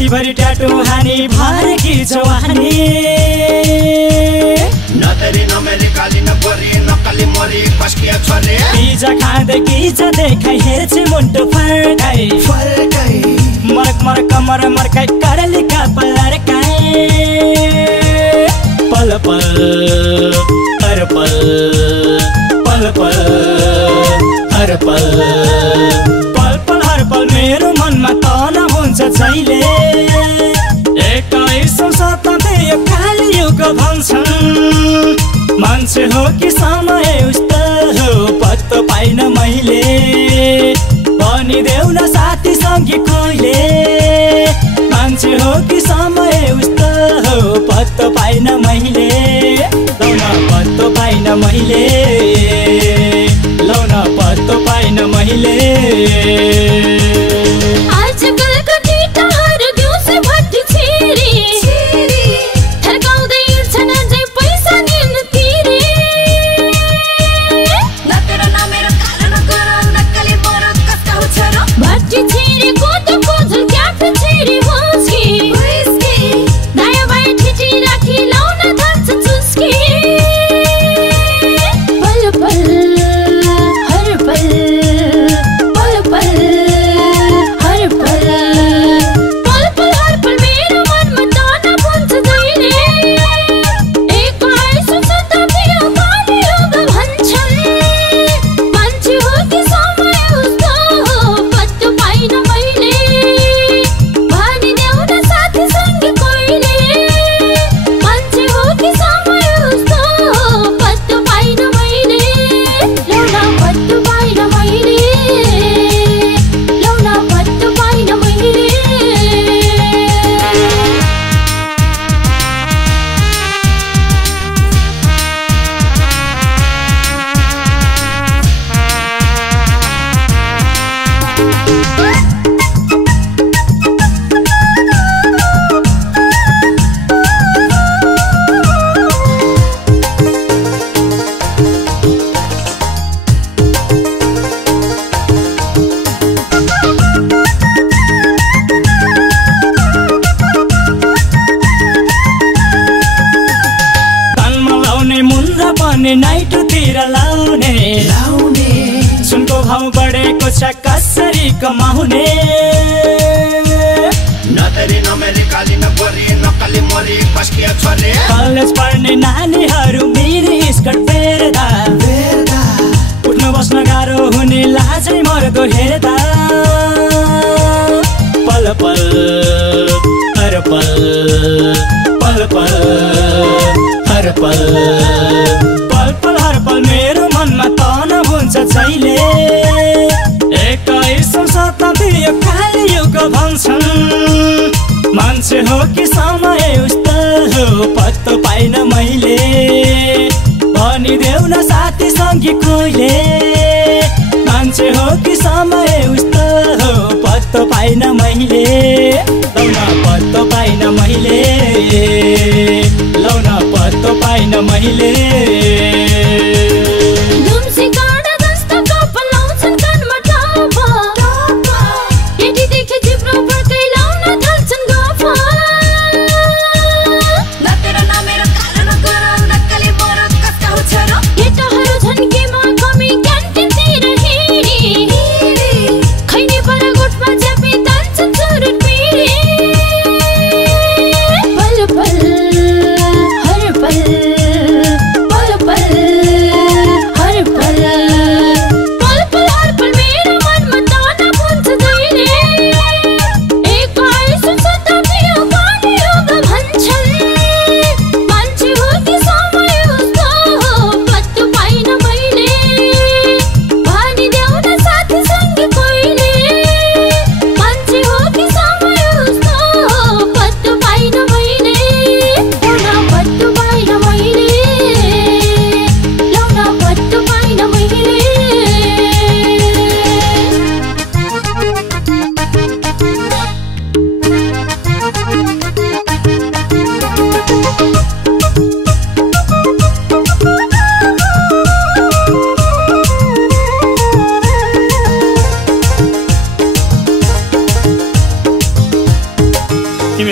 रातिभरि tattoo हानी भर कि जवानी नतरी नमेरी काली नगोरी नकली मोरी कस्किया छोरी पिजा खाँदै किजा देखाइ हेर्छु मुन्टो फर्काइ मरक मरक कमर मर्काइ करली कपाल अड्काइ पल पल हर पल पल पल हर पल पल पल हर पल मेरो मनमा तना हुन्छ जहिले 21औं शताब्दी यो कालयुग भन्छन् मान्छे हो कि समय उस्तो हो पत्तो पाइन मैले भनिदेऊ न साथी सँगी कहिले मान्छे हो कि समय उस्तो हो पत्तो पाइन मैले लौन पत्तो पाइन मैले लौन पत्तो पाइन मैले आजकलको केटाहरू दिउँसो भट्टी छिरी थर्काउँदै हिँड्छन् अझै पैसा निल्नु तिरी न तेरो न मेरो कालो न गोरो नक्कली मोरो कसका हो छोरो भट्टी छिरी कोदोको झोल क्याफे छिरी हुस्की दायाँ बायाँ ठिटी राखी लाउन थाल्छ चुस्की पल पल हर पल पल पल हर पल पल पल हर पल मेरो मनमा तना बुन्छ जहिले 21औं शताब्दी यो कालयुग भन्छन् मान्छे हो कि समय उस्तो हो पत्तो पाइन मैले भनिदेऊ न साथी सँगी कहिले मान्छे हो कि समय उस्तो हो पत्तो पाइन मैले लौन पत्तो पाइन मैले लौन पत्तो पाइन मैले कानमा लाउने मुन्द्रा पनि नाइटोतिर लाउने सुनको भाउ बढेको छ कसरी कमाउने नतरी नमेरी काली नगोरी नकली मोरी कस्किया छोरी कलेज पढ्ने नानीहरू मिनी स्कर्ट फेर्दा उठ्न बस्न गाह्रो हुने लाजै मर्दो हेर्दा पल पल हर पल पल पल हर पल पल पल हर पल मेरो मनमा तना हुन्छ जहिले 21औं शताब्दी यो कालयुग भन्छन् मान्छे हो कि समय उस्तो हो पत्तो पाइन मैले भनिदेऊ न साथी सँगी कहिले मान्छे हो कि समय उस्तो हो पत्तो पाइन मैले लौन पत्तो पाइन मैले लौन पत्तो पाइन मैले दुम्सी काँडा जस्ता कपाल लाउँछन् कानमा टप केटी देखे जिब्रो फर्काइ लाउन थाल्छन् गफ न तेरो न मेरो कालो न गोरो नक्कली मोरो कसका हो छोरो केटाहरू झन्केमा कमी क्यान्टिनतिर हिँडी खैनी पर गोठमा च्यापी तान्छन् चुरुट पिँढी पल पल हर पल पल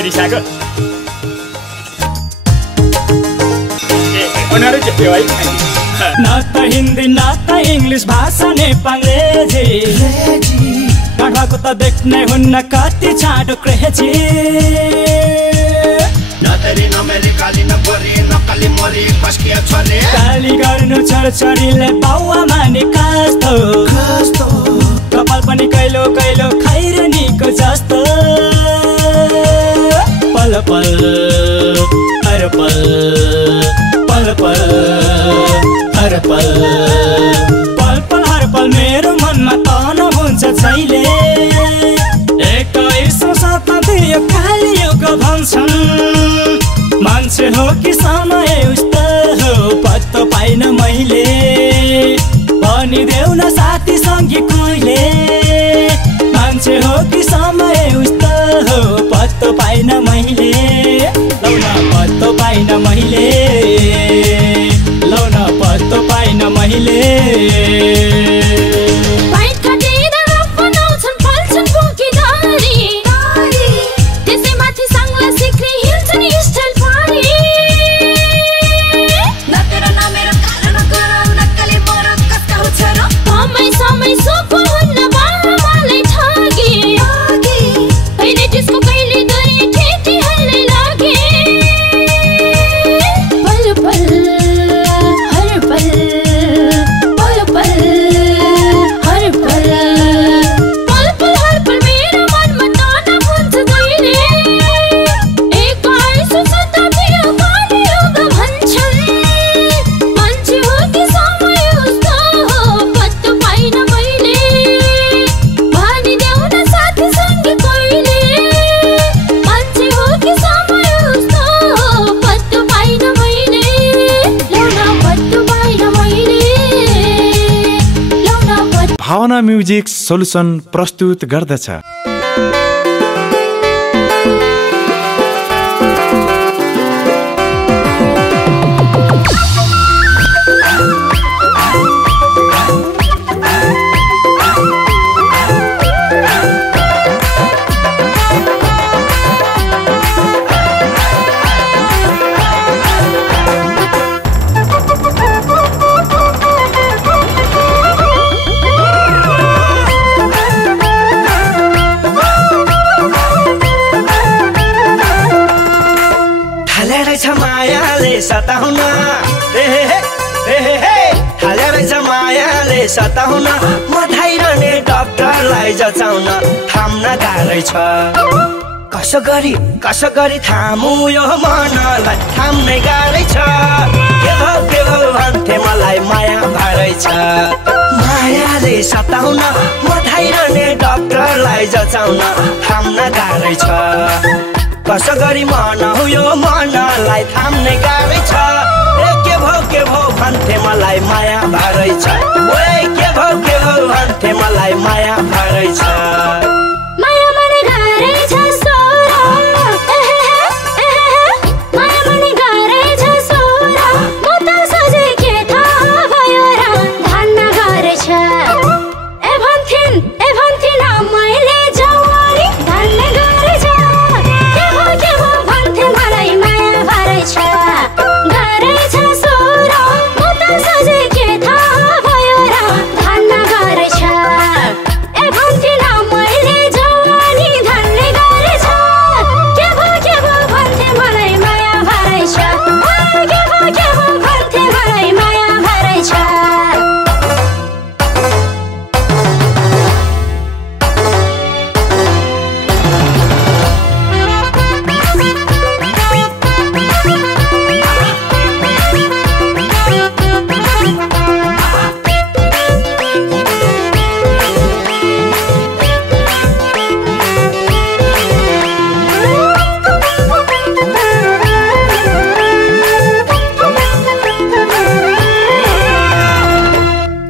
रिसाको उनीहरू चाहिँ त्यो है न त हिन्दी न त इङ्ग्लिस भाषा नेपाङ्ग्रेजी काठमाको त देख्ने हुन्न कति चाँडो क्रेजी नतरी नमेरी काली नगोरी नकली मोरी कस्किया छोरी काली गर्नु छोरछोरीले बाउवा माने कस्तो कपाल पनि कैलो कैलो खैरनीको जस्तो पल पल हर पल पल पल हर पल पल पल हर पल मेरो मनमा तन हुन्छ छैले 21औं शताब्दी यो काली युग भन्छन् मान्छे हो कि समय उस्तो हो पत्तो पाइन मैले भनिदेऊ न साथी सङ्गी कोहीले मान्छे हो कि समय उस्तो हो पत्तो पाइन मैले लौन पत्तो पाइन मैले लौन पत्तो पाइन मैले भावना म्युजिक सोलुसन प्रस्तुत गर्दछ। सताउन हालेर मायाले सताउन मधाइरहने डाक्टरलाई जचाउन थाम्न गाह्रै छ कसो गरी थामु यो मनलाई थाम्नै गाह्रै छ के भो भन्थे मलाई माया भरै छ मायाले सताउन मधाइरहने डाक्टरलाई जचाउन थाम्न गाह्रै छ कसो गरी मनाउ यो मनलाई थाम्ने गाह्रै छ के भो भन्थे मलाई माया भरै छ ओए के भो भन्थे मलाई माया भरै छ माया मने गाह्रै छ सोरा माया मने गाह्रै छ सोरा म त सजे के थाहा भयो र धान्न गाह्रै छ ए भन्थिन मैले जवानी धान्न गाह्रै छ के भो भन्थे मलाई माया भरै छ गाह्रै छ सोरा म त सजे के थाहा भयो र धान्न गाह्रै छ ए भन्थिन मैले जवानी धान्न गाह्रै छ के भो भन्थे मलाई माया भरै छ के भो भन्थे मलाई माया भरै छ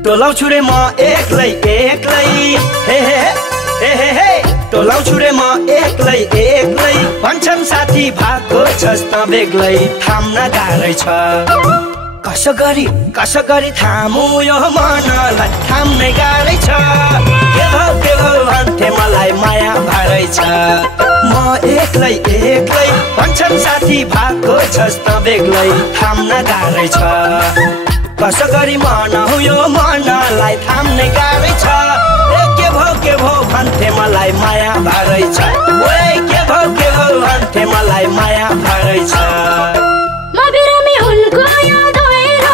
टोलाउ छुरे म एक्लै टोलाउ छुरे म एक्लै भन्छन् साथी भागो छस् त बेग्लै थाम्न गाह्रै छ कसो गरी थामु यो मनलाई थाम्नै गाह्रै छ के भो भन्थे मलाई माया भरै छ म एक्लै एक्लै भन्छन् साथी भएको छस् त बेग्लै थाम्न गाह्रै छ कसो गरी मनाउ यो मनलाई थाम्ने गाह्रै छ के भो भन्थे मलाई माया भरै छ ओए के भो भन्थे मलाई माया भरै छ म बिरामी उनको याद भएर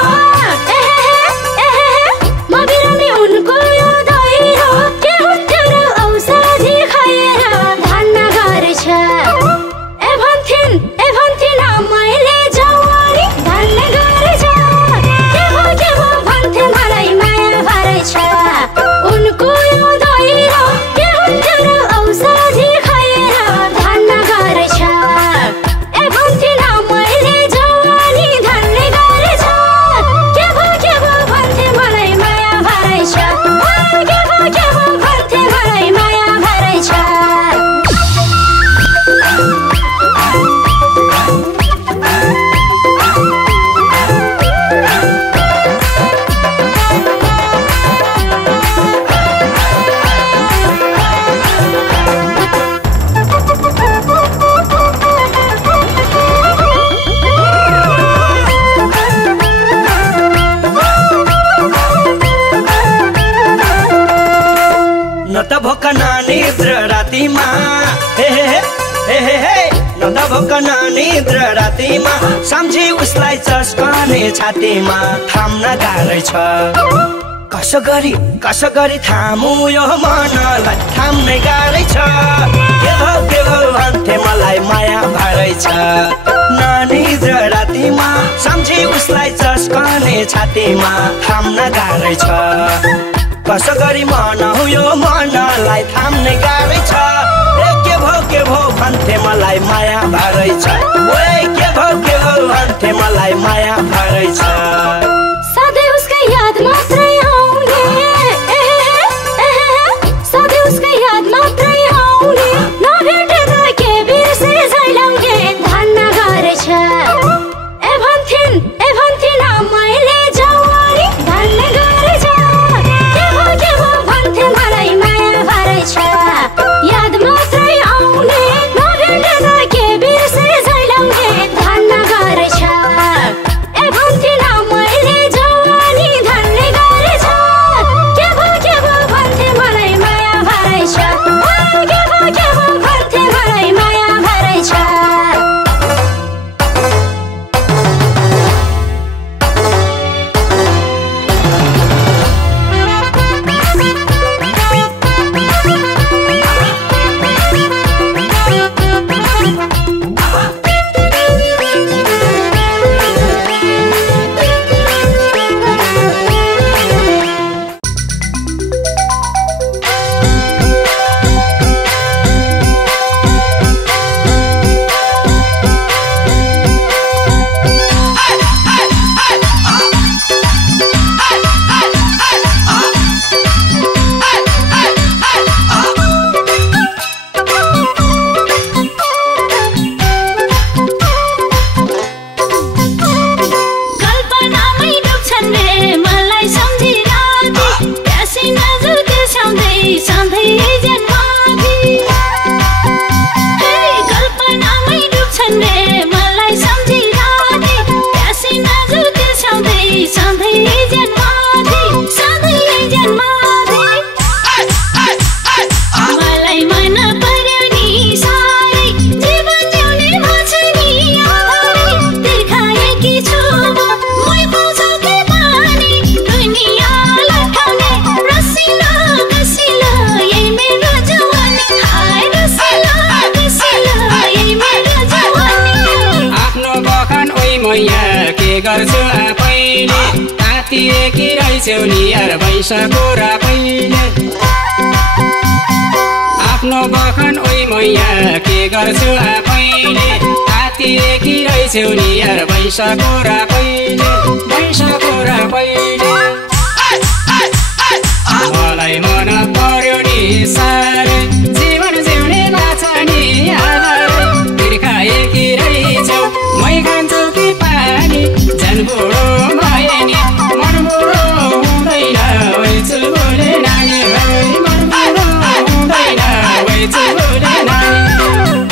म बिरामी उनको याद भएर के हुन्थ्यो र औषधि खाएर धान्न गाह्रै छ ए भन्थिन् मैले जवानी धान्न गाह्रै छ के भो भन्थे मलाई माया भरै छ उनको याद भएर के हुन्थ्यो र औषधि खाएर धान्न गाह्रै छ ए भन्थिन् मैले जवानी धान्न गाह्रै छ के भो भन्थे मलाई माया भरै छ के भो भन्थे मलाई माया भरै छ न त भोक न निद्र रातिमा हे न त भोक न निद्र रातिमा सम्झी उसलाई चस्कने छातीमा थाम्न गाह्रै छ कसो गरी थामु यो मनलाई थाम्ने गाह्रै छ के भो भन्थे मलाई माया भरै छ न निद्र रातिमा सम्झी उसलाई चस्कने छातीमा थाम्न गाह्रै छ कसो गरी मनाउ यो मनलाई थाम्ने गाह्रै छ के भो भन्थे मलाई माया भरै छ ओए के भो भन्थे मलाई माया भरै छ सधैँ उसकै याद मात्रै आउने सधैँ उसकै याद मात्रै आउने नभेटेर के बिर्से झैलाउने धान्न गाह्रै छ ए भन्थिन् मैले जवानी धान्न गाह्रै छ के भो भन्थे मलाई माया भरै छ याद मात्रै आउने नभेटेर के बिर्से झैलाउने धान्न गाह्रै छ ए भन्थिन् मैले जवानी धान्न गाह्रै छ के भो भन्थे मलाई माया भरै छ के भो भन्थे मलाई माया भरै छ कल्पनामै डुब्छन् रे मलाई सम्झिराती प्यासी नजर बिर्साउँदै सधैँ जन्माथि कल्पनामै डुब्छन् रे मलाई सम्झिराती प्यासी नजर बिर्साउँदै सधैँ जन्माथि मलाई मन पर्यो नि साह्रै जीवन जिउने भन्छ नि आधारै तिर्खाएकी छु मै पाउँछु के पानी दुनियाँ लठाउने रसिलो कसिलो यही मेरो जवानी हाय रसिलो यही मेरो जवानी आफ्नो बखान ओइ मैया के गर्छु आफैले तातिएकी रहेछौ नि यार भैँसको रापैले आफ्नो बखान ओइ मैया के गर्छु आफैले तातिएकी रहेछौ नि यार भैँसको रापैले मलाई मन पर्यो नि साह्रै जीवन जिउने बाछा नि आधारै तिर्खाएकी रहेछौ मै खान्छु कि पानी झन् बुढो भए नि मन बुढो हुँदैन वै चुलबुले नानी मन बुढो हुँदैन वै चुलबुले नानी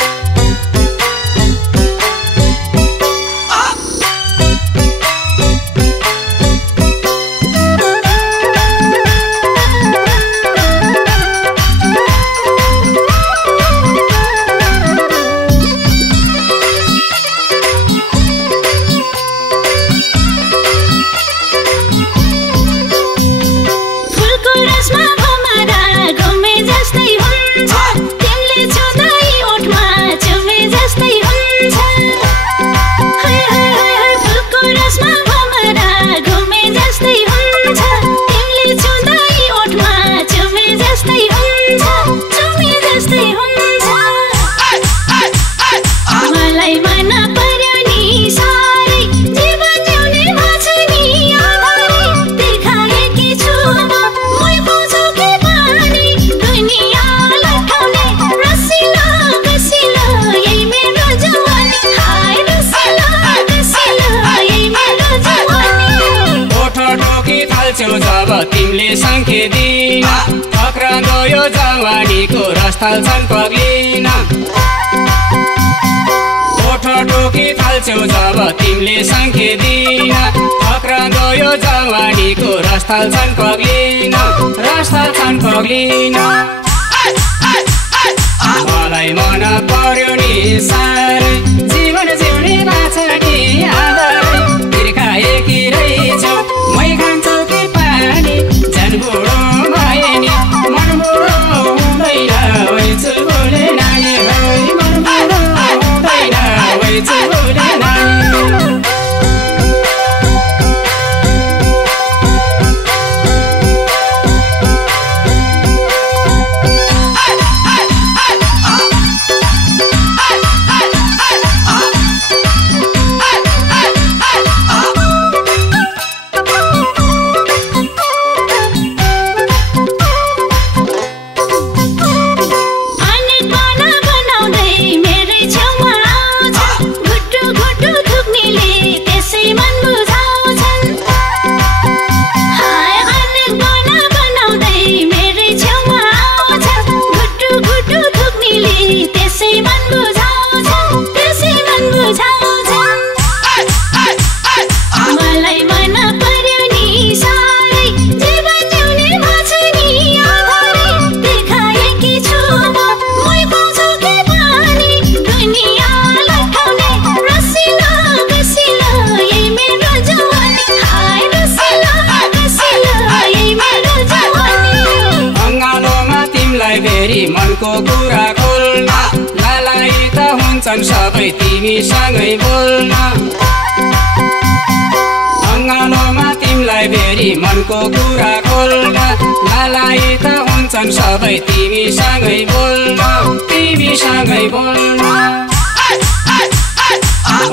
जवानीको रस्थल छन् पग्लिन ओठो टोकी थाल्छौ जब तिमीले सङ्केत दिन फक्रँदो यो जवानीको रस्थल छन् पग्लिन मलाई मन पर्यो नि साह्रै जीवन जिउने बाछा नि आधारै बिर्खाएकी रहेछौ मै खान्छौ कि पानी झन् बुढो भए नि मन बुढो हुँदैन वैछु बोले नानी मन बुढो हुँदैन वैछु बोले नानी मनको कुरा खोल्न लालाई त हुन्छन् सबै तिमीसँगै बोल्न अङ्गालोमा तिमीलाई भेरी मनको कुरा खोल्न लालाई त हुन्छन् सबै तिमीसँगै बोल्न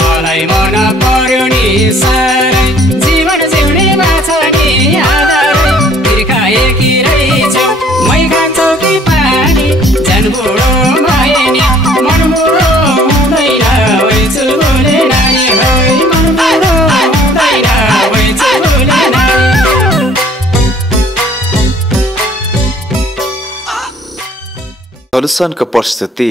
मलाई मन पर्यो नि साह्रै जीवन जिउने बाछा नि आधारै बिर्खाएकी रहेछौ मै खान्छौ कि पानी झन् बुढो भए नि मन बुढो हुँदैन वैछु बोले नानी मन बुढो हुँदैन वैछु बोले नानी सल्युसनको प्रस्तुति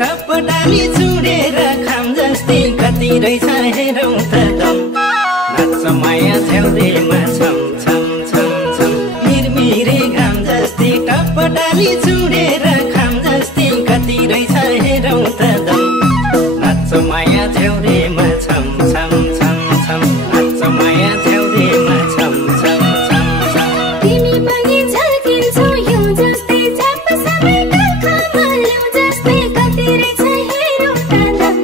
टपटाली चुडेर खाम जस्तै कति रहेछ हेरौँ त दम नाच्छ माया झ्याउरेमा छम छम छम छम मिरमिरे घाम जस्तै टपटाली चुडेर खाम जस्तै कति रहेछ हेरौँ त दम नाच्छ माया झ्याउरेमा छम छम छम छम नाच्छ माया झ्याउरेमा छम छम छम छम तिमी पनि झल्किन्छौ यो जस्तै चाप सबै खामा ल्याउ जस्तै कति रहेछ हेरौँ त दम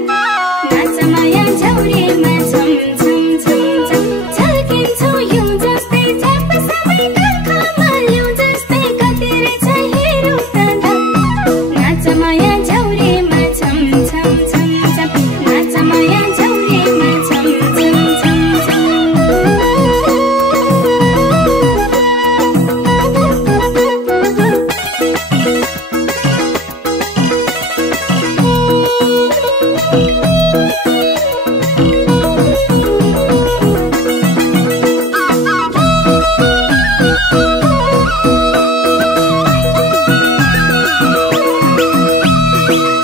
नाच्छ माया झ्याउरेमा छम छम छम छम झल्किन्छौ यो जस्तै चाप सबै खामा ल्याउ जस्तै कति रहेछ हेरौँ त दम नाच्छ माया झ्याउरेमा छम छम छम छम नाच्छ माया झ्याउरेमा छम छम छम छम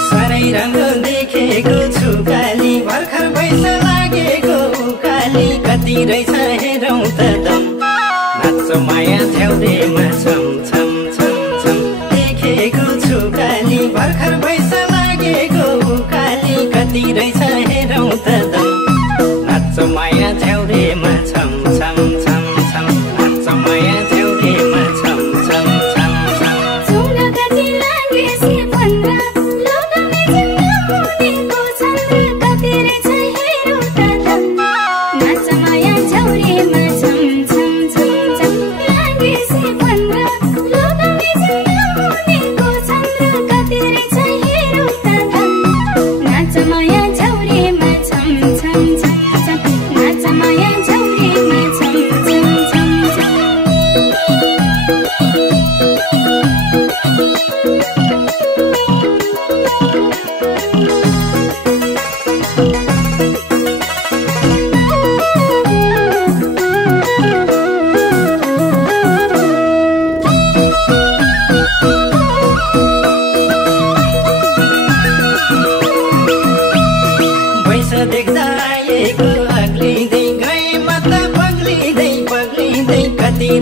साह्रै राम्रो देखेको छु काली भर्खर पैसा लागेको उकाली कति रहेछ हेरौँ त दम नाच्छ माया झ्याउरेमा छम छम छम छम देखेको छु काली भर्खर पैसा लागेको उकाली कति रहेछ हेरौँ त दम नाच्छ माया झ्याउरेमा छम छम छम छम नाच्छ माया झ्याउरेमा छम छम छम छम सुन कति लागेसी भन्दा लोकमै जिम्मा हुनेको छन्द कति रहेछ हेरौँ त दम नाच्छ माया झ्याउरेमा छम छम छम छम लागेसी भन्दा लोकमै जिम्मा हुने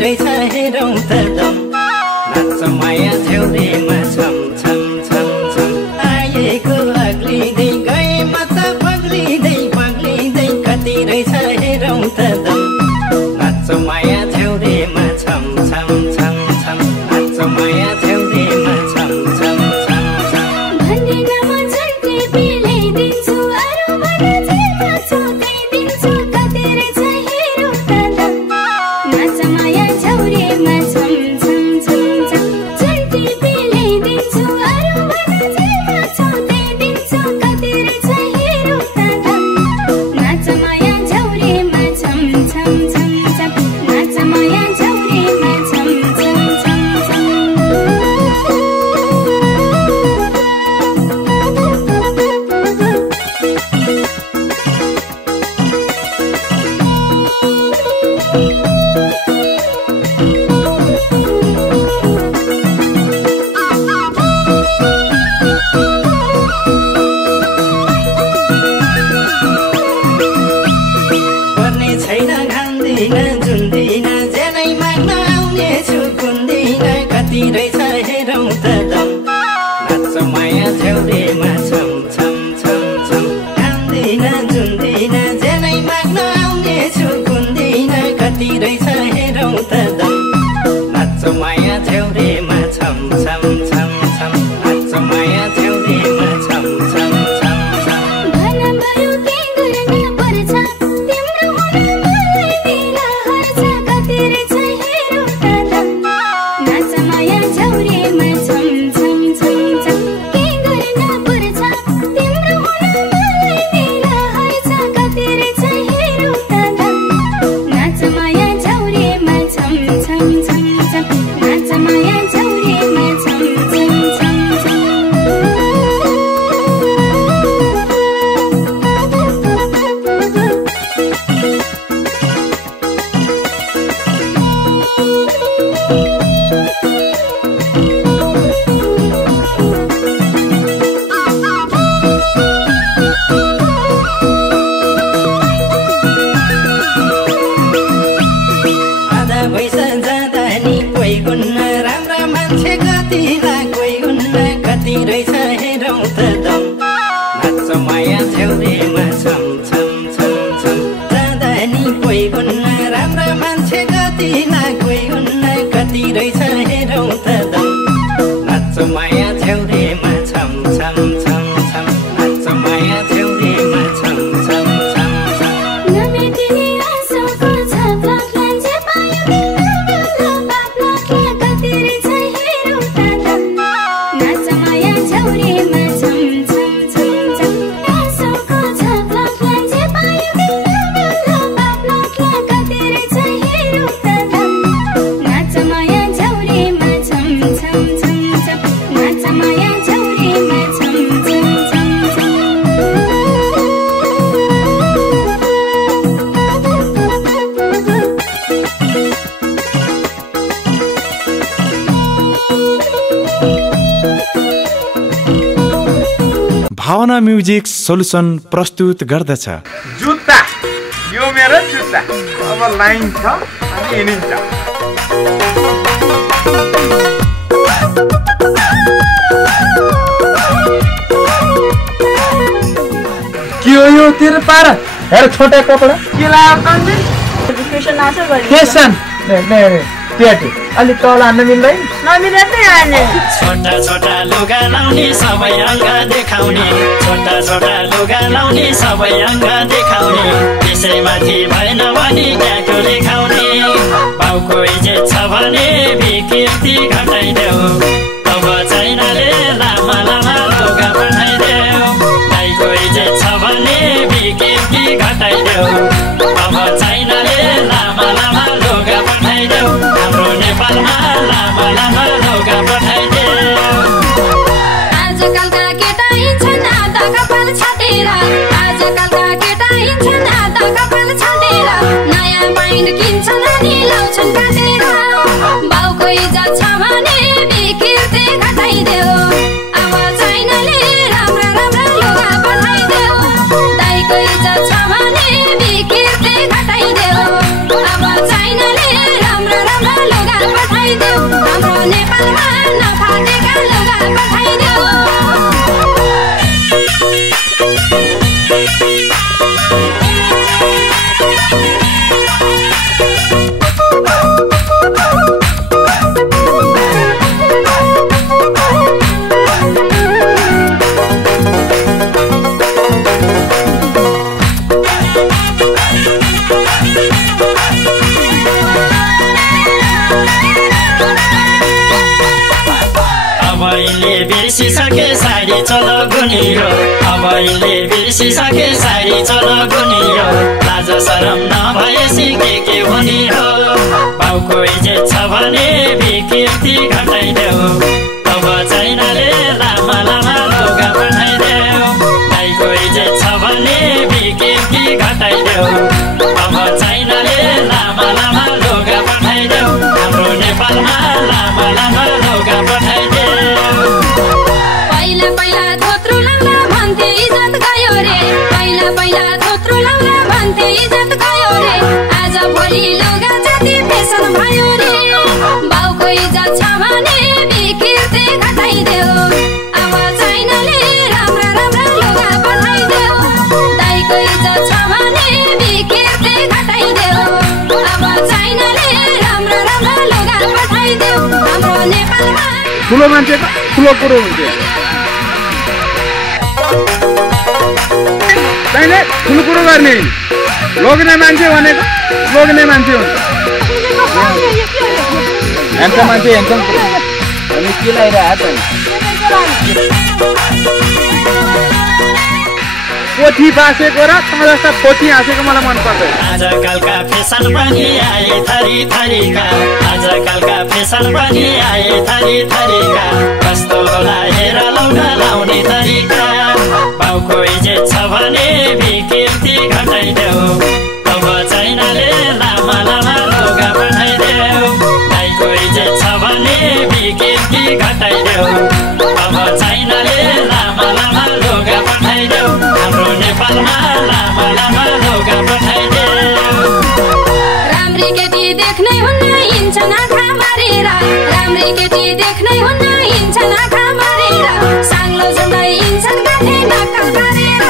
रहेछ हेरौँ त दम नाच्छ माया झ्याउरेमा छम छम छम छम आएको अग्लिँदै गएमा त पग्लिँदै पग्लिँदै कति रहेछ हेरौँ त दम नाच्छ माया झ्याउरेमा छम छम छम छम नाच्छ माया झ्याउरेमा छम छम छम छम भन्दिन म झन्डै पिलाइदिन्छु अरू भने जेमा छुटाइदिन्छु कति रहेछ हेरौँ त दम नाच्छ माया झ्याउरेमा छम छम छम छम झन्डै पिलाइदिन्छु अरू भने जेमा छुटाइदिन्छु कति रहेछ हेरौँ त दम नाच्छ माया झ्याउरेमा छम छम छम छम नाच्छ माया झ्याउरेमा छम छम छम छम पर्ने छैन घाम्दिन जुन्दिन जेनै माग्न आउने छु कुन्दिन कति रहेछ हेरौँ त दम नाच्छ माया झ्याउरेमा छम छम छम छम घाम्दिन जुन्दिन जेनै माग्न आउने छु कुन्दिन कति रहेछ हेरौँ त दम नाच्छ माया झ्याउरेमा छम छम छम छम नाच्छ माया झ्याउरेमा छम छम छम छम भन बरु के गर्न पर्छ तिम्रो हुन मलाई निराहार छ कति रहेछ हेरौँ त दम नाच्छ माया झ्याउरेमा छम छम छम छम के गर्न पर्छ तिम्रो हुन मलाई निराहार छ कति रहेछ हेरौँ त दम नाच्छ माया झ्याउरेमा छम छम छम छम नाच्छ माया झ्याउरेमा छम छम छम छम आधा पैसा जाँदा नि कोही हुन्न राम्रा मान्छे कतिलाई कोही हुन्न कति रहेछ हेरौँ त दम नाच्छ माया झ्याउरेमा छम छम छम छम जाँदा नि कोही हुन्न राम्रा मान्छे कतिलाई कोही हुन्न कति रहेछ हेरौँ त दम नाच्छ माया झ्याउरेमा छम छम छम छम नाच्छ माया झ्याउरेमा छम छम छम छम नमेटिने आशाको छापलाख लान्छे पायो बिना बाप्लाख कति रहेछ हेरौँ त दम नाच्छ माया झ्याउरेमा छम छम छम छम आशाको छापलाख लान्छे पायो बिना बाप्लाख कति रहेछ हेरौँ त दम नाच्छ माया झ्याउरेमा छम छम छम छम नाच्छ माया झ्याउरेमा छम छम छम छम भावना म्युजिक सोलुसन प्रस्तुत गर्दछ। जुत्ता यो मेरो जुत्ता अब लाइन छ अनि हिँडिन्छ। के हो यो तेरो पारा हेर छोटा कपडा के लगाएको फेसन पेटी अलि तल हान्न मिल्दैन छोटा छोटा लुगा लाउने सबै अङ्ग देखाउने छोटा छोटा लुगा लाउने सबै अङ्ग देखाउने त्यसैमाथि भएन भने ट्याटो लेखाउने बाउको इज्जत छ भने विकृति घटाइदेऊ अब चाइनाले लामा लामा लुगा पठाइदेऊ दाइको इज्जत छ भने विकृति घटाइदेऊ अब चाइनाले लामा लामा लुगा पठाइदेऊ हाम्रो नेपालमा लामा लामा लुगा पठाइदेऊ। आजकलका केटा हिँड्छन् आधा कपाल छाटेर आजकलका केटा हिँड्छन् आधा कपाल छाटेर नयाँ पैन्ट किन्छन् अनि लाउँछन् काटेर बाउको इज्जत छ भने विकृति घटाइदेऊ अब चाइनाले राम्रा राम्रा बिर्सिसके साडी चलो गुनियो अबैले बिर्सिसके साडी चलो गुनियो लाज शरम नभएसी के हुने हो बाउको इज्जत छ भने विकृति घटाइदेऊ अब चाइनाले लामा लामा लुगा पठाइदेऊ दाइको इज्जत छ भने विकृति घटाइदेऊ अब चाइनाले लामा लामा लुगा पठाइदेऊ हाम्रो नेपालमा लामा लामा लुगा पठाइदेऊ पहिला थोत्रो लाउला भन्थे इज्जत गयो रे पहिला थोत्रो लाउला भन्थे इज्जत गयो रे आज भोलि लुगा जाति फेसन भयो रे बाउको इज्जत छ भने विकृति घटाइदेऊ अब चाइनाले राम्रा राम्रा लुगा पठाइदेऊ दाइको इज्जत छ भने विकृति घटाइदेऊ अब चाइनाले राम्रा राम्रा लुगा पठाइदेऊ हाम्रो नेपालमा ठुलो मान्छे ठुलो कुरो हुन्छ तैँले ठुलो कुरो गर्ने लोग्ने मान्छे भनेको लोग्ने मान्छे हुन्छ ह्यान्डसम मान्छे ह्यान्डसम कुरो अनि के लगाइरहेको पोथी बाँसेको र त जस्ता पोथी हाँसेको मलाई मन पर्दैन आजकलका फेसन पनि आए थरी थरीका आजकलका फेसन पनि आए थरी थरीका कस्तो होला हेर लाउने तरिका बाउको इज्जत छ भने विकृति घटाइदेऊ अब चाइनाले लामा लामा लुगा पठाइदेऊ दाइको इज्जत छ भने विकृति घटाइदेऊ अब चाइनाले लामा लामा लुगा पठाइदेऊ हाम्रो नेपालमा लामा लामा लुगा पठाइदेऊ राम्री केटी देख्नै हुन्न हिँड्छन् आँखा मारेर राम्री केटी देख्नै हुन्न हिँड्छन् आँखा मारेर साङ्लो झन्डै हिँड्छन् गाठे नक्कल पारेर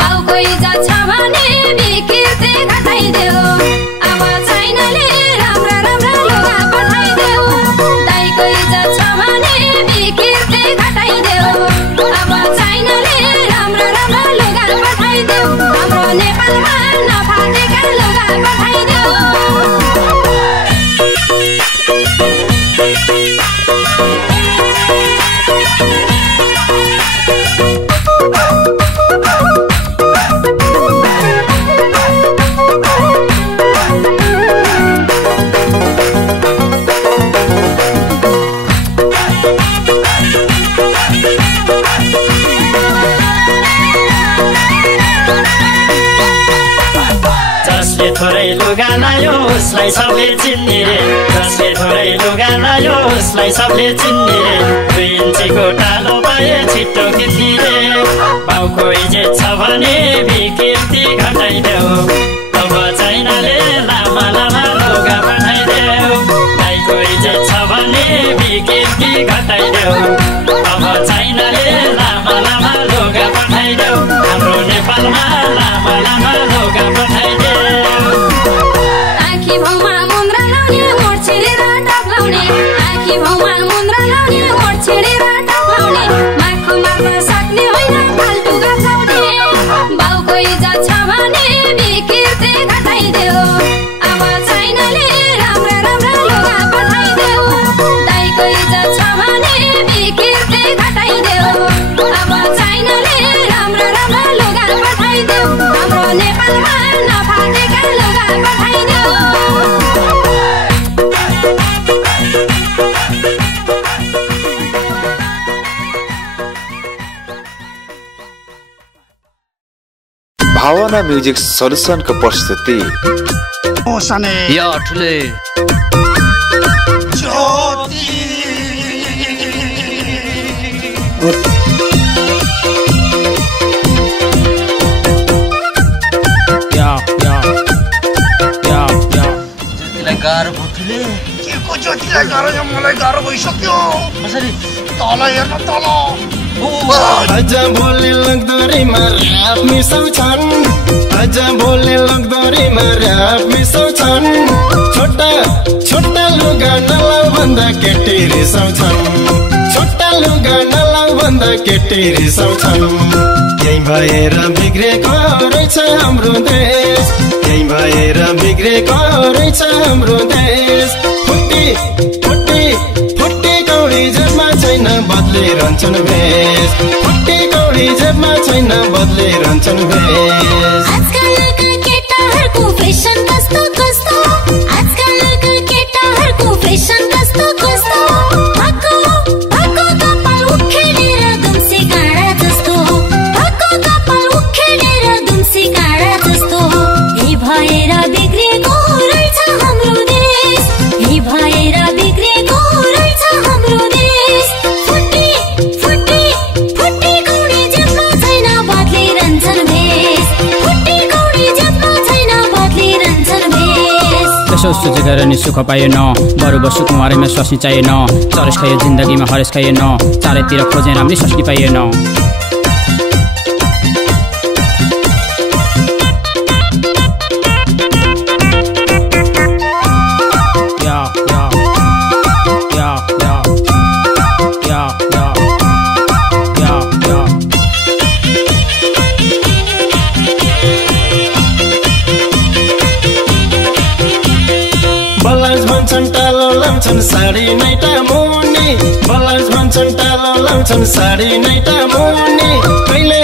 बाउको इज्जत छ भने विकृति घटाइदेऊ अब चाइनाले राम्रा राम्रा लुगा पठाइदेऊ दाइको इज्जत छ भने विकृति घटाइदेऊ अब चाइनाले राम्रा राम्रा लुगा पठाइदेऊ हाम्रो नेपालमा नफाटेका लुगा पठाइदेऊ जसले थोरै लुगा लायो उसलाई सबले चिन्ने रे जसले थोरै लुगा लायो उसलाई सबले चिन्ने रे 2 इन्चीको टालो पाए छिट्टो किन्ने रे बाउको इज्जत छ भने विकृति घटाइदेऊ अब चाइनाले लामा लामा लुगा पठाइदेऊ दाइको इज्जत छ भने विकृति घटाइदेऊ अब चाइनाले लामा लामा लुगा पठाइदेऊ हाम्रो नेपालमा लामा लामा लुगा पठाइदेऊ आँखी भाउमा मुन्द्रा लाउने ओठ छेडेर टक लाउने आँखी भाउमा मुन्द्रा लाउने ओठ छेडेर टक लाउने माखो मार्न सक्ने होइन फाल्टु गफाउने बाउको इज्जत छ भने विकृति घटाइदेऊ अब चाइनाले राम्रा राम्रा लुगा पठाइदेऊ दाइको इज्जत छ भने विकृति घटाइदेऊ अब चाइनाले राम्रा राम्रा लुगा पठाइदेऊ हाम्रो नेपालमा नफाटेका लुगा पठाइदेऊ भावना म्युजिक सल्युसनको प्रस्तुति या ठुले गाह्रो भुटुले के को ज्योतिलाई गाह्रो मलाई गाह्रो भइसक्यो कसरी तल हेर्न तल अझ बोले लग्दरीमा र्याप मिसाउँछन् अझ बोले लग्दरीमा र्याप मिसाउँछन् छोटा छोटा लुगा नलाउ भन्दा केटी रिसाउँछन् छोटा लुगा नलाउ भन्दा केटी रिसाउँछन् यही भएर बिग्रेको रहेछ हाम्रो देश यही भएर बिग्रेको रहेछ हाम्रो देश फुटी फुटी फुटी कौडी जेबमा छैन बदलिरहन्छन् भेष फुटी कौडी जेबमा छैन बदलिरहन्छन् भेष आजकलका केटाहरूको फेसन कस्तो कस्तो आजकलका केटाहरूको फेसन कस्तो कस्तो भएको भएको कपाल उखेलेर दुम्सी काँडा जस्तो भएको कपाल उखेलेर दुम्सी काँडा जस्तो यही भएर बिग्रेको रहेछ हाम्रो देश यही भएर बिग्रेको रहेछ हाम्रो देश फुटी फुटी फुटी कौडी जेबमा छैन बदलिरहन्छन् भेष फुटी कौडी जेबमा छैन बदलिरहन्छन् भेष त्यसो सोचेर नि सुख पाएन बरु बसु कुमारैमा स्वास्नी चाहिएन चरेस खायो जिन्दगीमा हरेस खाएन चारैतिर खोजे राम्रै स्वास्नी पाइएन साडी नाइटा मुनि बलाज भन्छन् टालो लाउँछन् साडी नाइटा मुनि कहिले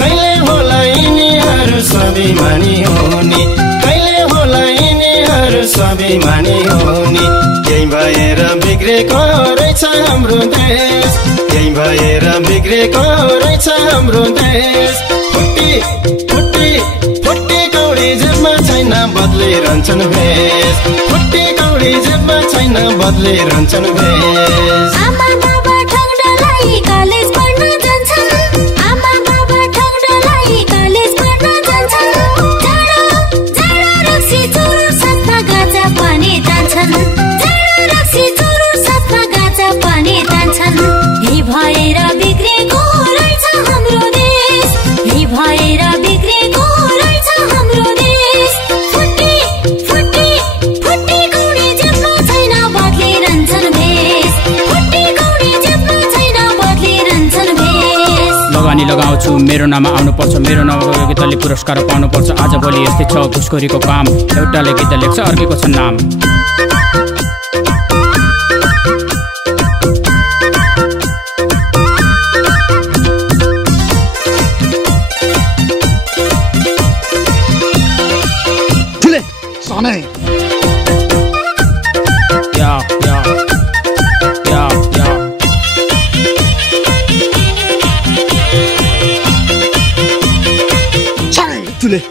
कहिले होला यिनीहरू स्वाभिमानी हुने कहिले होला यिनीहरू स्वाभिमानी हुने यही भएर बिग्रेको रहेछ हाम्रो देश यही भएर बिग्रेको रहेछ हाम्रो देश फुटी फुटी फुटी कौडी जेबमा छैन बदलिरहन्छन् भेष फुटी कौडी जेबमा छैन बदलिरहन्छन् भेष आमा बाबा ठग्नलाई कलेज पढ्न जान्छन् आमा बाबा ठग्नलाई कलेज पढ्न जान्छन् जाडो जाडो रक्सी चुरोट साथमा गाजा पनि तान्छन् जाडो रक्सी चुरोट साथमा गाजा पनि तान्छन् यही भएर बिग्रेको रहेछ हाम्रो देश यही भएर बिग्रेको रहेछ हाम्रो देश फुटी फुटी फुटी कौडी जेबमा छैन बदलिरहन्छन् भेष फुटी कौडी जेबमा छैन बदलिरहन्छन् भेष लगानी लगाउँछु मेरो नाम आउनुपर्छ मेरो नवयोगिताले पुरस्कार पाउनुपर्छ आज भोलि यस्तै छ घुसखोरीको काम एउटाले गीत लेख्छ अर्केको छ नाम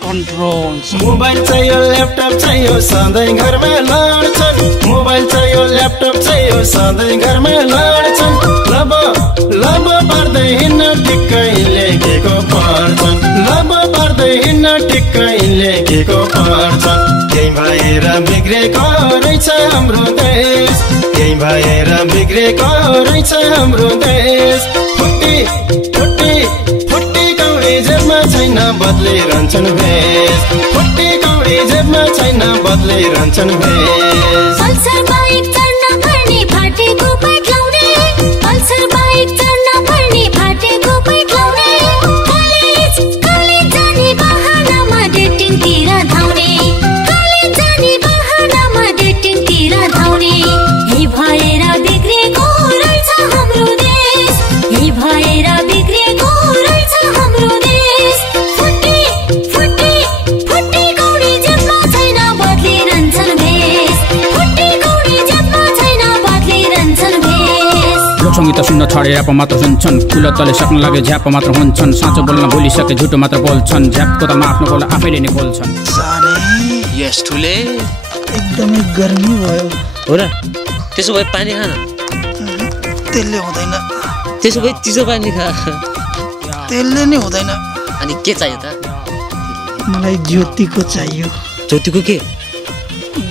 मोबाइल चाहियो ल्यापटप चाहियो सधैँ घरमा लड्छन् मोबाइल चाहियो ल्यापटप चाहियो सधैँ घरमा लड्छन् लब लब पर्दै हिँड्न टिक्कै लेखेको पढ्छन् लब पर्दै हिँड्न टिक्कै लेखेको पढ्छन् यही भएर बिग्रेको रहेछ हाम्रो देश यही भएर बिग्रेको रहेछ हाम्रो देश फुटी फुटी फुटी कौडी जेबमा छैन बदलिरहन्छन् भेष फुटी कौडी जेबमा छैन बदलिरहन्छन् भेष पल्सर बाइक चढ्न पर्ने फाटेको पैट लाउने पल्सर बाइक चढ्न पर्ने फाटेको पैट लाउने कलेज कलेज जाने बहानामा डेटिङतिर धाउने कलेज जाने बहानामा डेटिङतिर धाउने यही भएर बिग्रेको रहेछ हाम्रो देश यही भएर बिग्रेको रहेछ हाम्रो देश फुटी फुटी फुटी कौडी जेबमा छैन बदलिरहन्छन् भेष फुटी कौडी जेबमा छैन बदलिरहन्छन् भेष लोकसङ्गीत सुन्न छाडेर ऱ्याप मात्र सुन्छन् कुल तले सक्न लागे झ्याप मात्र हुन्छन् साँचो बोल्न भुलिसके झुटो मात्र बोल्छन् झ्यापको त आफ्नो बोल आफैले नै खोल्छन् यस ठुले एकदमै गर्मी भयो हो र त्यसो भए पानी खान त्यसले हुँदैन त्यसो भए चिसो पानी खा त्यसले नै हुँदैन अनि के चाहियो त मलाई ज्योतिको चाहियो ज्योतिको के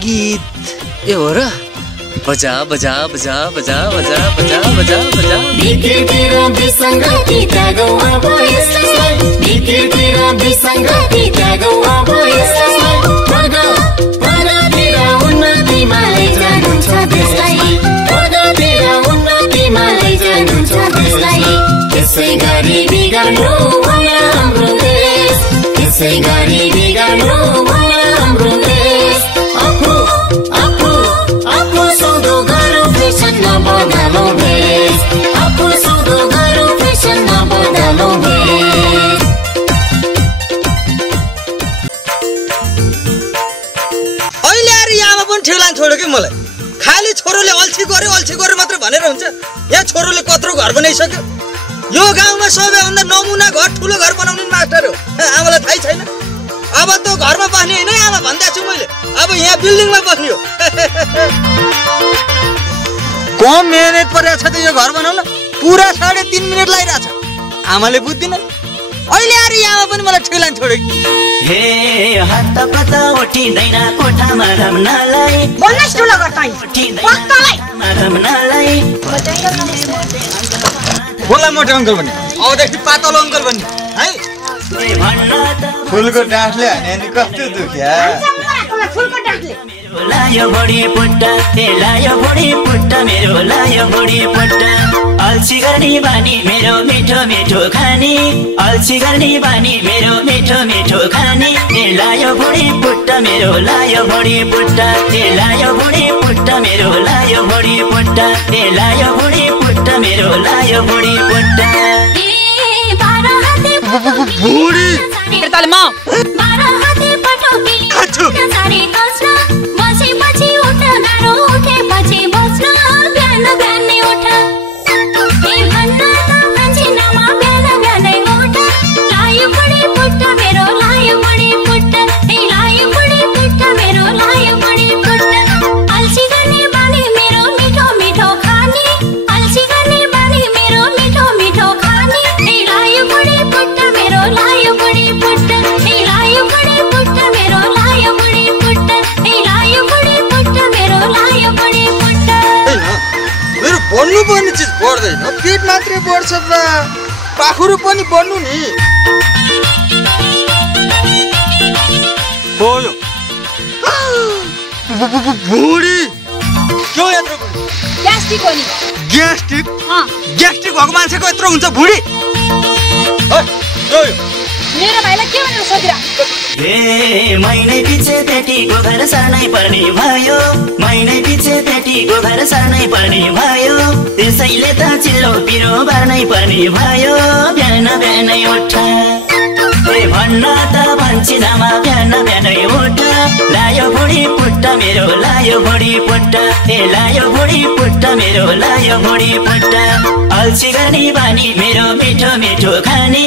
गीत ए हो र बजा बजा बजा बजा बजा बजा बजा बजा बिकेतिर विसङ्गति त्यागौ अब यसलाई बिकेतिर विसङ्गति त्यागौ अब यसलाई प्रगतिर उन्नतिमा लैजानु छ देशलाई प्रगतिर उन्नतिमा लैजानु छ देशलाई त्यसै गरी बिगार्नु होला हाम्रो देश त्यसै गरी बिगार्नु होला हाम्रो देश आफू आफू आफू सौदो गरौँ फेसन नबदलौँ भेष आफू सौदो गरौँ फेसन नबदलौँ भेष अहिले आएर यहाँ पनि ठेलान छोड्यो कि मलाई खाली छोरोले अल्छी गर्यो मात्र भनेर हुन्छ यहाँ छोरोले कत्रो घर बनाइसक्यो यो गाउँमा सबैभन्दा नमुना घर ठुलो घर बनाउने मास्टर हो आमालाई थाहै छैन अब त घरमा बस्ने होइन आमा भन्दै छु मैले अब यहाँ बिल्डिङमा बस्ने हो कम मेहनत परिरहेको छ त यो घर बनाउन पुरा 3.5 मिनट लागिरहेछ आमाले बुझ्दिन अहिले आएर यहाँ पनि मलाई ठेलान छोड्यो हे हात पता उठिँदैन कोठामा रम्नलाई बोल्नुहोस् ठुलो गर्दै पत्तालाई रम्नलाई बोला मोटे अङ्कल भन्ने औदेखि पातलो अङ्कल भन्ने है फुलको डाँठले हाने नि कस्तो दुख्या फुलको डाँठले लायो बढी पुट्टा लायो बढी पुट्टा मेरो लायो बढी पुट्टा अल्छी गर्ने बानी मेरो मिठो मिठो खानी अल्छी गर्ने बानी मेरो मिठो मिठो खानी लायो बढी पुट्टा मेरो लायो बढी पुट्टा लायो बढी पुट्टा मेरो लायो बढी पुट्टा लायो बढी पुट्टा मेरो लायो बढी पुट्टा बुढी ताले म बारा हाते पटोकी सारी कस्न बसेपछि उठ गाह्रो उठेपछि बस्न बिहान बिहानै उठ ए भन्न त मान्छे नामा बिहान बिहानै उठ लायो बढी पुट्टा मेरो लायो बढी पुट्टा ए लायो बढी पुट्टा मेरो लायो बढी पुट्टा अल्छी गर्ने बानी मेरो मिठो मिठो खानी अल्छी गर्ने बानी मेरो मिठो मिठो खानी ए लायो बढी पुट्टा मेरो लायो बढी पुट्टा ए लायो बढी पुट्टा मेरो लायो बढी पुट्टा ए लायो बढी पुट्टा मेरो लायो बढी पुट्टा मेरो बन्नु पर्ने चिज बढ्दैन पेट मात्रै बढ्छ त पाखुरो पनि बन्नु नि भयो बुढी के यत्रो ग्यास्ट्रिक हो नि ग्यास्ट्रिक ग्यास्ट्रिक भएको मान्छेको यत्रो हुन्छ बुढी मेरो भाइलाई के भनेर सोधिरा ए महिनै पछि बेटीको घर सर्नै पर्ने भयो महिनै पछि बेटीको घर सर्नै पर्ने भयो त्यसैले त चिल्लो पिरो बार्नै पर्ने भयो बिहान बिहानै उठ ए भन्न त भन्छिनमा बिहान बिहानै उठ लायो बुढी पुट्टा मेरो लायो बुढी पुट्टा ए लायो बुढी पुट्टा मेरो लायो बुढी पुट्टा अल्छी गर्ने बानी मेरो मिठो मिठो खानी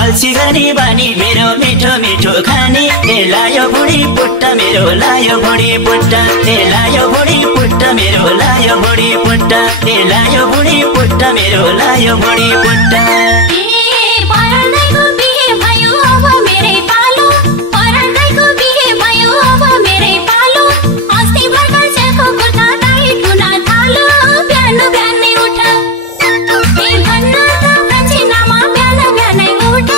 अल्छी गर्ने बानी मेरो मिठो मिठो खानी ए लायो बुढी पुट्टा मेरो लायो बुढी पुट्टा ए लायो बुढी पुट्टा मेरो लायो बुढी पुट्टा ए लायो बुढी पुट्टा मेरो लायो बुढी पुट्टा अब मेरै पालो पराइको बिहे भयो अब मेरै पालो अस्ति भर्खर च्याको कुर्ता टाइट हुन थाल्यो बिहान बिहानै उठ ए भन्न त मान्छे नामा बिहान बिहानै उठ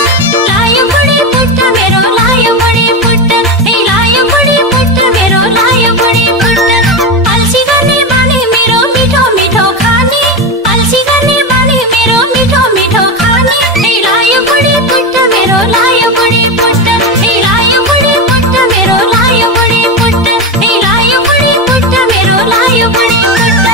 लायो बुढी पुट्टा मेरो लायो बुढी पुट्टा ए लायो बुढी पुट्टा मेरो लायो बुढी पुट्टा अल्छी गर्ने बानी मेरो मिठो मिठो खानी अल्छी गर्ने बानी मेरो मिठो मिठो खानी ए लायो बुढी पुट्टा मेरो लायो बुढी पुट्टा ए लायो बुढी पुट्टा मेरो लायो बुढी पुट्टा ए लायो बुढी पुट्टा मेरो लायो बुढी पुट्टा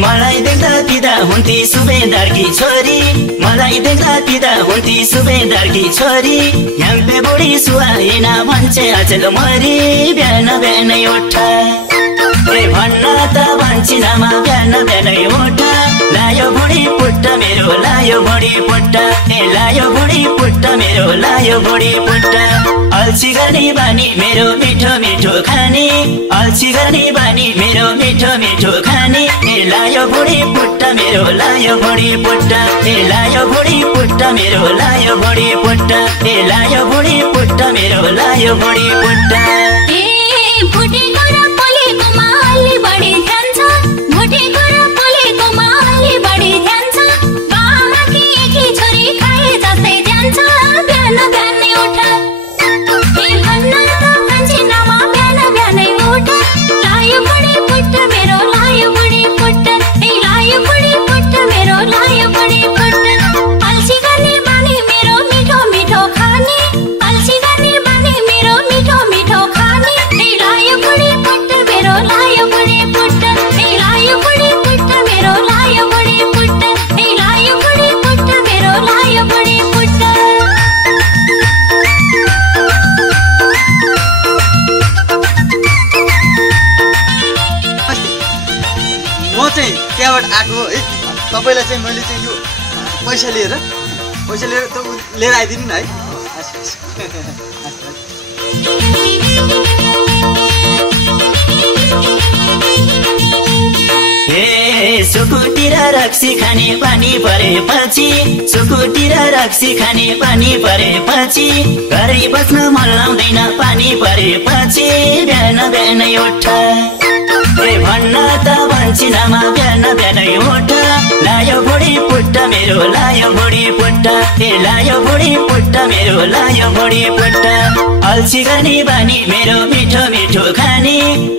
मलाई देख्दा पिता हुन्थी सुबेदारकी छोरी मलाई देख्दा पिता हुन्थी सुबेदारकी छोरी ह्याम्पे बुढी सुहाएन भन्छे अचेल मरी बिहान बिहानै उठ भन्न त भन्छिनमा बिहान बिहानै उठ लायो बुढी पुट्टा मेरो लायो बुढी पुट्टा ए लायो बुढी पुट्टा मेरो लायो बुढी पुट्टा अल्छी गर्ने बानी मेरो मिठो मिठो खाने अल्छी गर्ने बानी मेरो मिठो मिठो खाने ए लायो बुढी पुट्टा मेरो लायो बुढी पुट्टा ए लायो बुढी पुट्टा मेरो लायो बुढी पुट्टा ए लायो बुढी पुट्टा मेरो लायो बुढी पुट्टा ए भुटेको र पोलेकोमा अलि बढी ध्यान छ भुटेको र पोलेकोमा अलि बढी ध्यान छ बाबाकी एकी छोरी खाए जस्तै ध्यान छ बिहान बिहानै उठ ए भन्न त भन्छिनमा बिहान बिहानै उठ लायो बुढी पुट्टा मेरो लायो बुढी पुट्टा ए लायो बुढी पुट्टा मेरो लायो बुढी पुट्टा अल्छी गर्ने बानी मेरो मिठो मिठो खाने अल्छी गर्ने बानी मेरो मिठो मिठो खाने ए लायो बुढी पुट्टा मेरो लायो बुढी पुट्टा ए लायो बुढी पुट्टा मेरो लायो बुढी पुट्टा ए लायो बुढी पुट्टा मेरो लायो बुढी पुट्टा म चाहिँ त्यहाँबाट आएको है तपाईँलाई चाहिँ मैले चाहिँ यो पैसा लिएर त लिएर आइदिनु न है ए सुकुटी र रक्सी खाने पानी परेपछि सुकुटी र रक्सी खाने पानी परेपछि घरै बस्न मन लाउँदैन पानी परेपछि बिहान बिहानै उठ ए भन्न त भन्छिनमा बिहान बिहानै उठ लायो बुढी पुट्टा मेरो लायो बुढी पुट्टा ए लायो बुढी पुट्टा मेरो लायो बुढी पुट्टा अल्छी गर्ने बानी मेरो मिठो मिठो खाने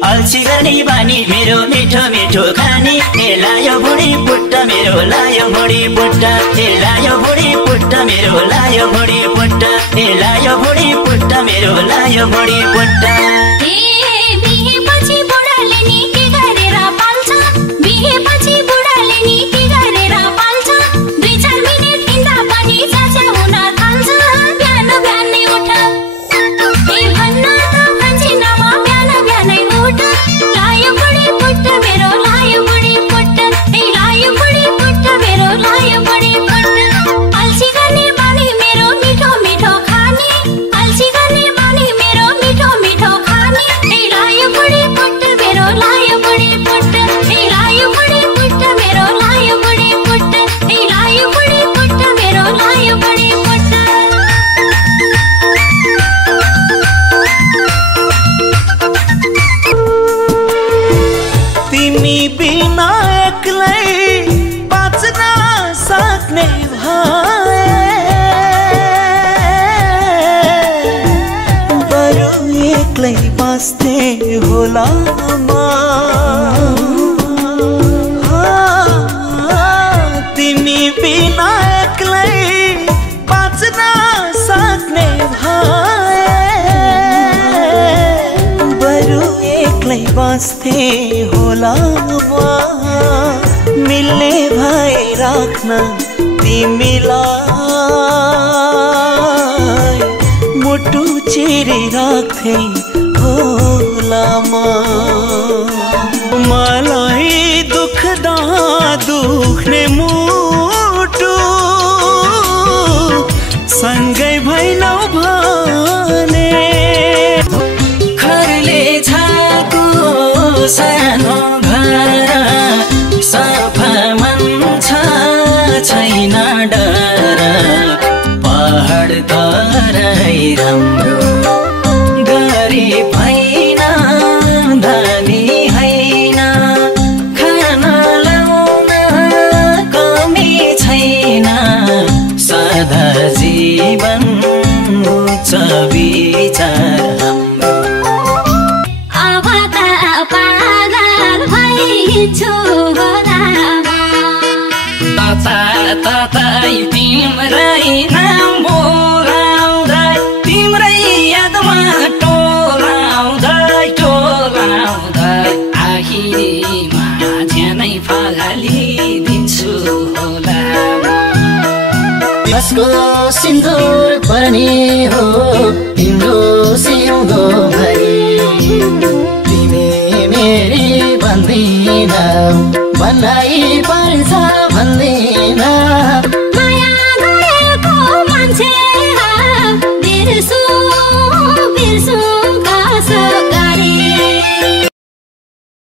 अल्छी गर्ने बानी मेरो मिठो मिठो खाने ए लायो बुढी पुट्टा मेरो लायो बुढी पुट्टा ए लायो बुढी पुट्टा मेरो लायो बुढी पुट्टा ए लायो बुढी पुट्टा मेरो लायो बुढी पुट्टा बिहेपछि बुढाले नि के गरेर पाल्छ बिहेपछि बुढाले नि के गरेर पाल्छ 2-4 मिनेट हिँड्दा पनि चाचा हुन थाल्छ बिहान बिहानै उठ ए भन्न त भन्छिनमा बिहान बिहानै उठ लायो बुढी पुट्टा मेरो लायो बुढी पुट्टा ए लायो बुढी पुट्टा मेरो लायो बुढी पुट्टा अल्छी गर्ने बानी मेरो मिठो मिठो खाने अल्छी गर्ने बानी मेरो मिठो मिठो खाने ए लायो बुढी पुट्टा मेरो लायो बुढी पुट्टा ए लायो बुढी पुट्टा मेरो लायो बुढी पुट्टा ए लायो बुढी पुट्टा मेरो लायो बुढी पुट्टा तिमी बिना एक्लै बाँच्न सक्ने बरु एक्लै बाँच्ने होला तिमी बिना एक्लै बाँच्न सक्ने बरु एक्लै बाँच्ने होला मिल्ने भए राख्न तिमीलाई मुटु चिरी राख्थे होला मलाई दुख्दा दुख्ने मुटु सँगै भैनौ भने घरले छाको सानो घर सफा मन छैन डर पहाड तराई राम्रो गरिब होइन धनी होइन खाना लाउन कमी छैन सदा जीवन उच्च विचार हाम्रो अब त पागल भइछु तताई तिम्रै नाम बोलाउँदै तिम्रै यादमा टोलाउँदै आखिरीमा झ्यानै फगालिदिन्छु होला कसको सिन्दुर पर्ने हो तिम्रो सिउँदो भरि तिमी मेरी भन्दिन भन्नै पर्छ भन्दिन